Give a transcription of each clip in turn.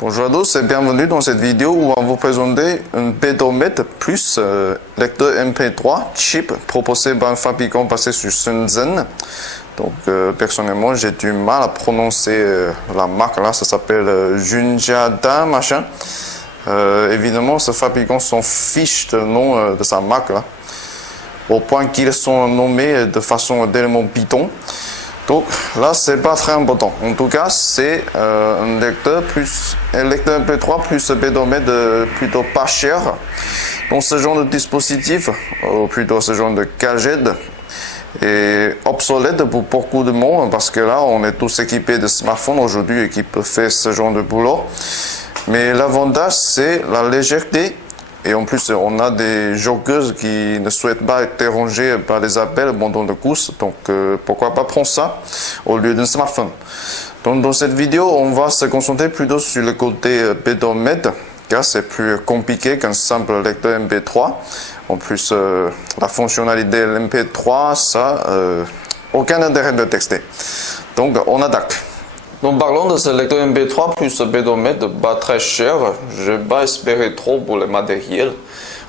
Bonjour à tous et bienvenue dans cette vidéo où on va vous présenter un pédomètre plus lecteur MP3 cheap proposé par un fabricant basé sur Shenzhen. Donc personnellement j'ai du mal à prononcer la marque là, ça s'appelle Junjada machin. Évidemment ce fabricant s'en fiche de nom de sa marque là, au point qu'ils sont nommés de façon d'élément Python. Donc là, c'est pas très important. En tout cas, c'est un lecteur MP3 plus pédomètre plutôt pas cher. Donc ce genre de dispositif, ou plutôt ce genre de gadget, est obsolète pour beaucoup de monde parce que là, on est tous équipés de smartphones aujourd'hui et qui peuvent faire ce genre de boulot. Mais l'avantage, c'est la légèreté. Et en plus, on a des joggeuses qui ne souhaitent pas être dérangées par les appels pendant la course. Donc, pourquoi pas prendre ça au lieu d'un smartphone. Donc, dans cette vidéo, on va se concentrer plutôt sur le côté pédomètre, car c'est plus compliqué qu'un simple lecteur MP3. En plus, la fonctionnalité de l'MP3, ça, aucun intérêt de texter. Donc, on attaque. Donc parlons de ce lecteur MP3 plus ce pédomètre, pas très cher. Je ne vais pas espérer trop pour le matériel.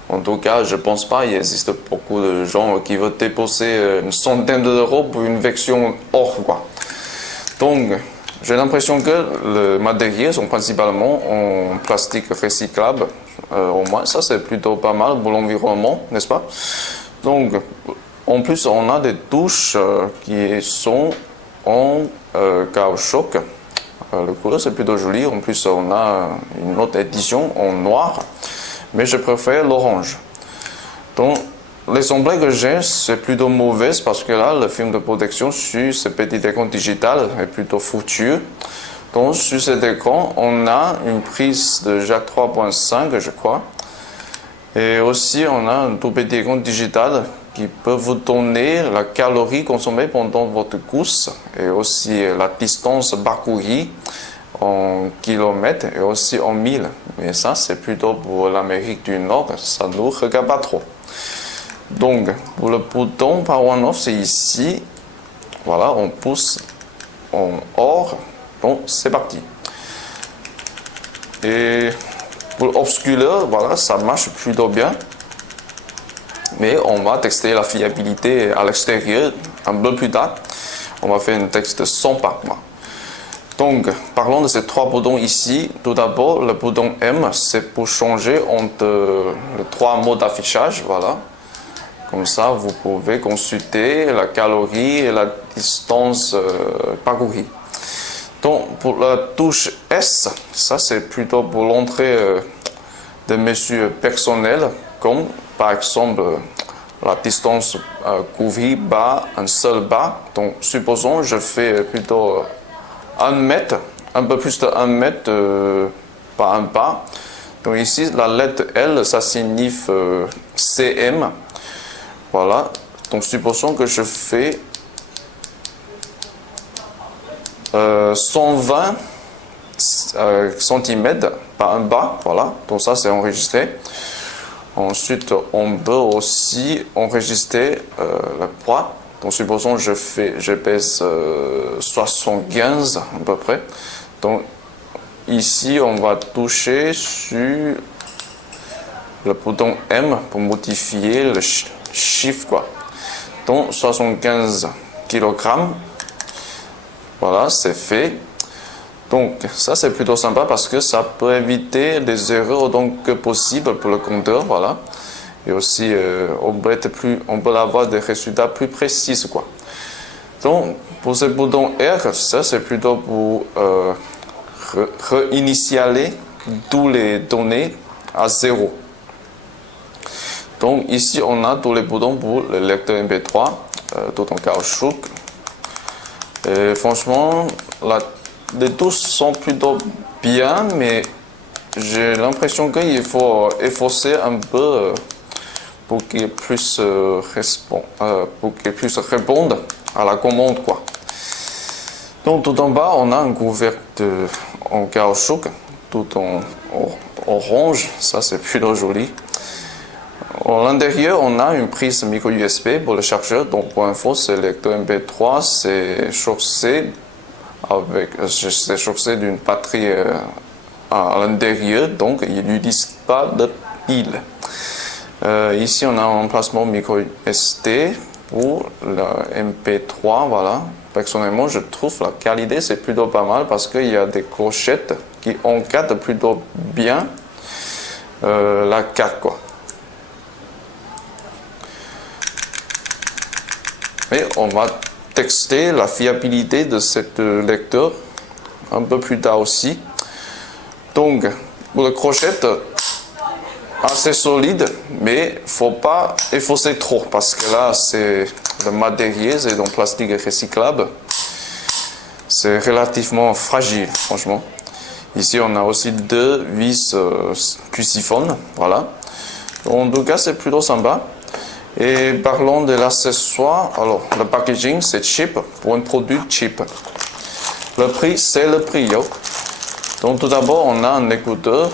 En tout cas, je ne pense pas. Il existe beaucoup de gens qui veulent déposer une centaine d'euros pour une version or, quoi. Donc, j'ai l'impression que les matériels sont principalement en plastique recyclable. Au moins, ça c'est plutôt pas mal pour l'environnement, n'est-ce pas? Donc, en plus, on a des touches qui sont en caoutchouc. Le couleur c'est plutôt joli. En plus, on a une autre édition en noir, mais je préfère l'orange. Donc, l'exemplaire que j'ai, c'est plutôt mauvais parce que là, le film de protection sur ce petit écran digital est plutôt foutu. Donc, sur cet écran, on a une prise de jack 3.5, je crois. Et aussi, on a un tout petit écran digital qui peut vous donner la calorie consommée pendant votre course et aussi la distance parcourue en kilomètres et aussi en milles. Mais ça, c'est plutôt pour l'Amérique du Nord, ça ne nous regarde pas trop. Donc, pour le bouton Power On/Off, c'est ici. Voilà, on pousse en or. Donc, c'est parti. Et pour l'obscureur, voilà, ça marche plutôt bien. Mais on va tester la fiabilité à l'extérieur un peu plus tard. On va faire un texte sans pas. Donc, parlons de ces trois boutons ici. Tout d'abord, le bouton M, c'est pour changer entre les trois modes d'affichage. Voilà. Comme ça, vous pouvez consulter la calorie et la distance parcourue. Donc, pour la touche S, ça c'est plutôt pour l'entrée de mesures personnelles, comme par exemple la distance couverte par un seul pas. Donc, supposons je fais plutôt 1 mètre, un peu plus de 1 mètre par un pas. Donc ici, la lettre L, ça signifie CM. Voilà. Donc, supposons que je fais 120 cm par un pas. Voilà. Donc, ça, c'est enregistré. Ensuite, on peut aussi enregistrer le poids. Donc, supposons je pèse 75 à peu près. Donc, ici, on va toucher sur le bouton M pour modifier le chiffre, quoi. Donc, 75 kg. Voilà, c'est fait. Donc, ça c'est plutôt sympa parce que ça peut éviter les erreurs autant que possible pour le compteur, voilà. Et aussi, on peut avoir des résultats plus précis, quoi. Donc, pour ce bouton R, ça c'est plutôt pour réinitialiser tous les données à 0. Donc, ici, on a tous les boutons pour le lecteur MP3, tout en caoutchouc. Et franchement, les touches sont plutôt bien, mais j'ai l'impression qu'il faut efforcer un peu pour qu'ils puissent répondre à la commande, quoi. Donc tout en bas, on a un couvercle en caoutchouc, tout en orange, ça c'est plutôt joli. À l'intérieur, on a une prise micro USB pour le chargeur. Donc pour info, c'est le lecteur MP3, c'est chaussé d'une batterie à l'intérieur, donc il n'utilise pas de pile. Ici, on a un emplacement micro SD pour la MP3, voilà. Personnellement, je trouve la qualité c'est plutôt pas mal parce qu'il y a des clochettes qui encadrent plutôt bien la carte, quoi. Mais on va tester la fiabilité de cette lecteur un peu plus tard aussi. Donc, pour la crochette, assez solide, mais faut pas effacer trop parce que là, c'est le matériel, c'est en plastique recyclable. C'est relativement fragile, franchement. Ici, on a aussi deux vis cruciphones, voilà. En tout cas, c'est plutôt sympa. Et parlons de l'accessoire. Alors, le packaging, c'est cheap, pour un produit cheap. Le prix, c'est le prix. Yo. Donc, tout d'abord, on a un écouteur.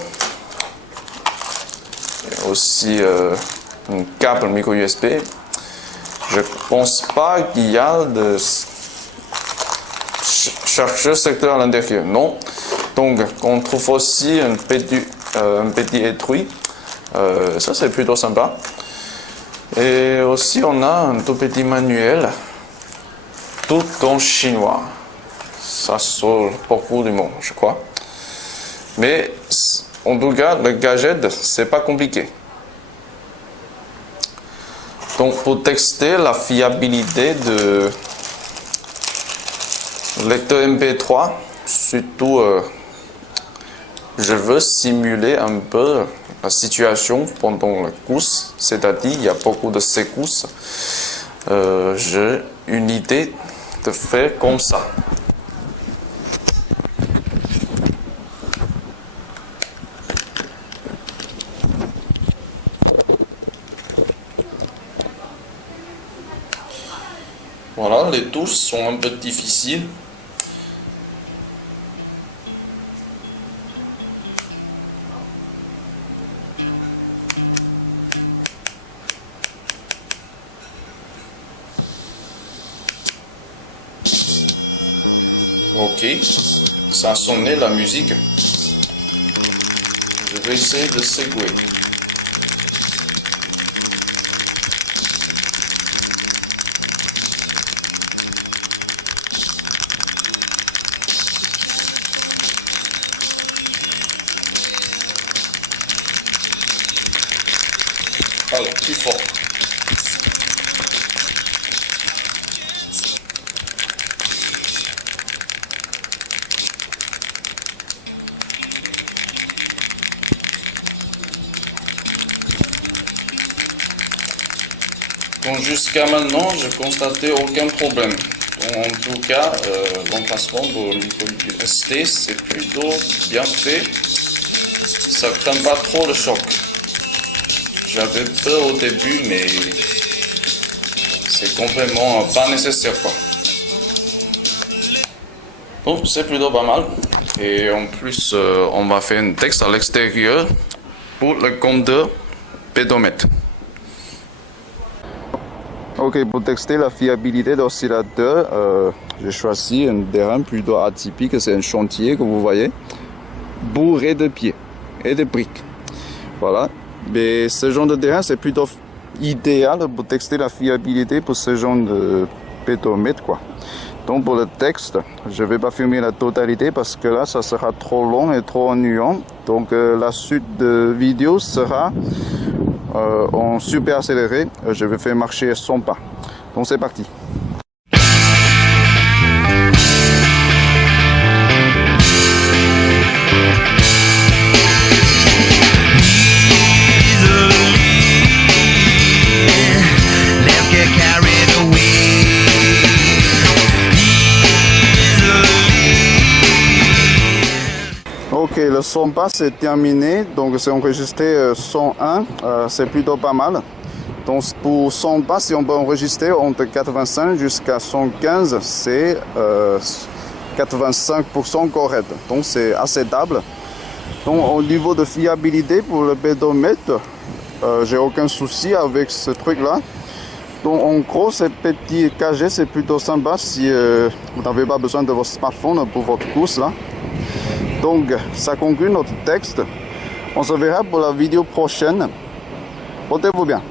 Et aussi un câble micro USB. Je pense pas qu'il y a de chargeur secteur à l'intérieur. Non. Donc, on trouve aussi un petit étui. Ça, c'est plutôt sympa. Et aussi, on a un tout petit manuel, tout en chinois. Ça sauve beaucoup du monde, je crois. Mais, en tout cas, le gadget, c'est pas compliqué. Donc, pour tester la fiabilité de lecteur MP3, surtout, je veux simuler un peu la situation pendant la course, c'est-à-dire il y a beaucoup de secousses. J'ai une idée de faire comme ça. Voilà, les touches sont un peu difficiles. Ok, ça a sonné la musique. Je vais essayer de secouer. Alors, plus fort. Donc jusqu'à maintenant, je constatais aucun problème. Donc, en tout cas, l'emplacement de micro SD, c'est plutôt bien fait. Ça ne craint pas trop le choc. J'avais peur au début, mais c'est complètement pas nécessaire, quoi. Donc c'est plutôt pas mal. Et en plus, on va faire un texte à l'extérieur pour le compteur pédomètre. Ok, pour tester la fiabilité d'oscillateur, j'ai choisi un terrain plutôt atypique, c'est un chantier que vous voyez, bourré de pieds et de briques. Voilà, mais ce genre de terrain c'est plutôt idéal pour tester la fiabilité pour ce genre de pédomètre, quoi. Donc pour le texte, je ne vais pas filmer la totalité parce que là ça sera trop long et trop ennuyant. Donc la suite de vidéo sera en super accéléré. Je vais faire marcher 100 pas. Donc c'est parti. Ok, le 100 pas c'est terminé, donc c'est enregistré 101, c'est plutôt pas mal. Donc pour 100 pas, si on peut enregistrer entre 85 jusqu'à 115, c'est 85% correct, donc c'est acceptable. Donc au niveau de fiabilité pour le pédomètre, j'ai aucun souci avec ce truc là. Donc en gros, ces petits KG c'est plutôt sympa si vous n'avez pas besoin de votre smartphone pour votre course là. Donc, ça conclut notre texte. On se verra pour la vidéo prochaine. Portez-vous bien.